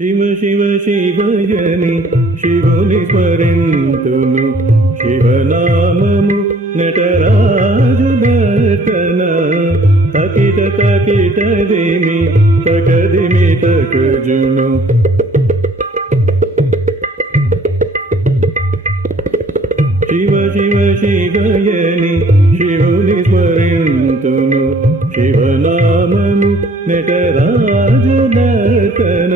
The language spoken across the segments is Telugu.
శివ శివ శివయని శివుని స్మరింతును శివనామము నటరాజు దర్శన తకిట తకిట దిమి తకదిమి తకజును శివ శివ శివయని శివుని స్మరింతును శివనామము నటరాజు దర్శన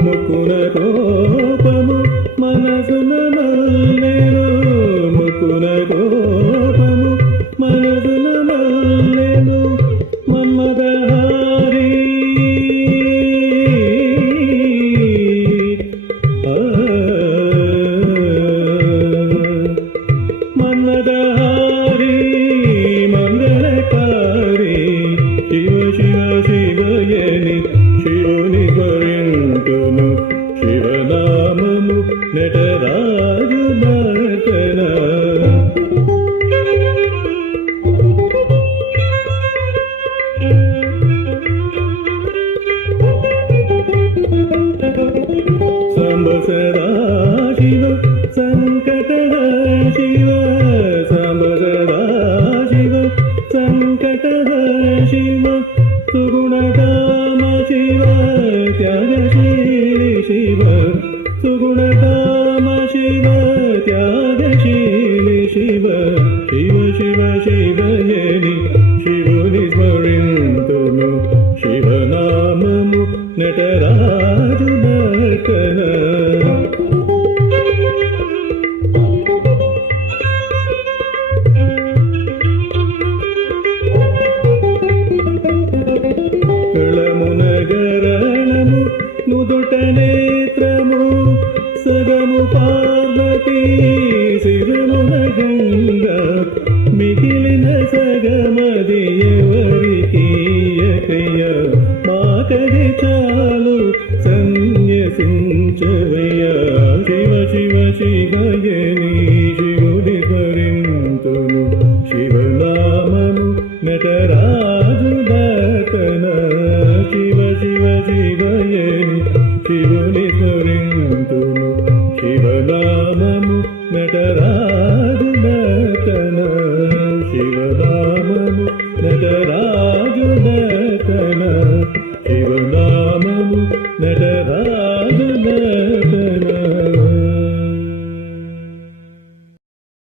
ముకున కోపము మనసున మల్లెను ముకున కోపము మనసున మల్లెను మన్మదహారి మన్మదహారి మంగళకారి శివ శివ శివయని శివుని స్మరింతును శివనామము నటరాజు దర్శన సాంబ సదా శివ సంకటహ శివ సాంబ సదా శివ సంకటహ శివ సుగుణధామ శివ త్యాగశీలి శివ సుగుణధామ శివ త్యాగశీలి శివ శివ శివ శివయని శివుని స్మరింతును శివనామము నటరాజు దర్శన కళమునగరణము నుదుట నేత్రము సగము పార్వతీ శిరమున గంగా మిగిలిన సగమది ఎవరికీయకయ్య మాకది చాలు సన్యసించవయ్య శివ శివ శివయని శివుని స్మరింతును శివనామము నటరాజు దర్శన శివ శివ శివయని శివుని స్మరింతును శివనామము నటరాజు దర్శన శివనామము నటరాజు దర్శన శివ